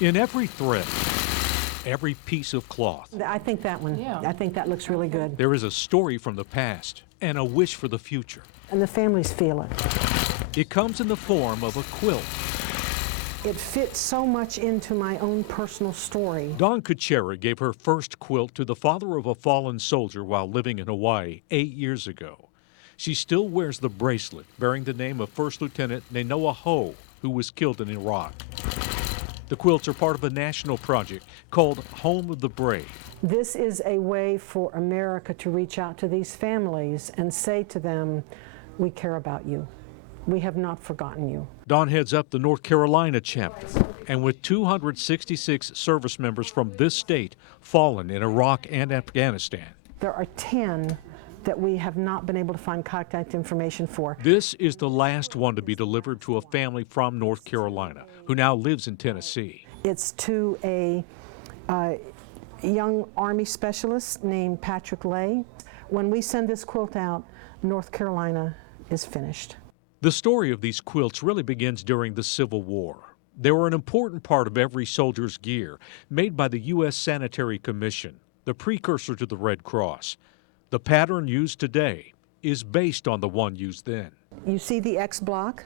In every thread, every piece of cloth, I think that one. Yeah. I think that looks really good. there is a story from the past and a wish for the future. And the families feel it. It comes in the form of a quilt. It fits so much into my own personal story. Dawn Kuchera gave her first quilt to the father of a fallen soldier while living in Hawaii 8 years ago. She still wears the bracelet bearing the name of First Lieutenant Nainoa Ho, who was killed in Iraq. The quilts are part of a national project called Home of the Brave. This is a way for America to reach out to these families and say to them, we care about you. We have not forgotten you. Dawn heads up the North Carolina chapter, and with 266 service members from this state fallen in Iraq and Afghanistan. There are 10 that we have not been able to find contact information for. This is the last one to be delivered to a family from North Carolina who now lives in Tennessee. It's to a young Army specialist named Patrick Lay. When we send this quilt out, North Carolina is finished. The story of these quilts really begins during the Civil War. They were an important part of every soldier's gear, made by the U.S. Sanitary Commission, the precursor to the Red Cross. The pattern used today is based on the one used then. You see the X block,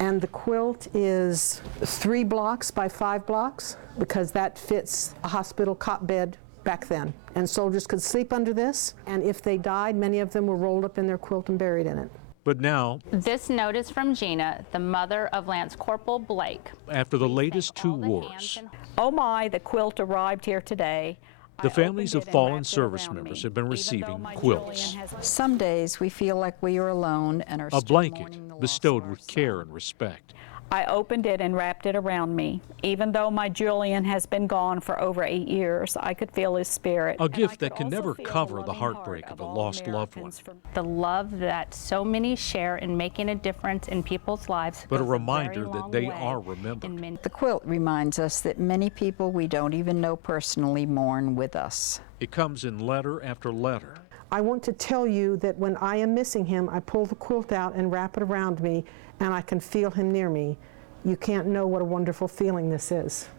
and the quilt is 3 blocks by 5 blocks because that fits a hospital cot bed back then. And soldiers could sleep under this, and if they died, many of them were rolled up in their quilt and buried in it. But now, This note is from Gina, the mother of Lance Corporal Blake. after the latest 2 wars, Oh my, the quilt arrived here today. the families of fallen service members have been receiving quilts. Some days we feel like we are alone and are A still blanket mourning the loss bestowed of with our care son. and respect. I opened it and wrapped it around me. Even though my Julian has been gone for over 8 years, I could feel his spirit. A And I gift that could can also never feel cover the loving heartbreak heart of a all lost loved one. Americans from- The love that so many share in making a difference in people's lives. But a goes reminder very that long they way are remembered. in many- The quilt reminds us that many people we don't even know personally mourn with us. It comes in letter after letter. I want to tell you that when I am missing him, I pull the quilt out and wrap it around me, and I can feel him near me. You can't know what a wonderful feeling this is.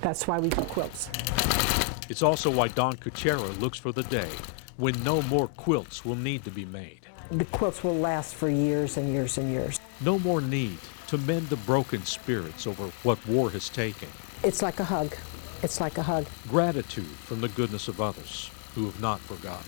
That's why we do quilts. It's also why Dawn Kuchera looks for the day when no more quilts will need to be made. The quilts will last for years and years and years. No more need to mend the broken spirits over what war has taken. It's like a hug. It's like a hug. Gratitude from the goodness of others who have not forgotten.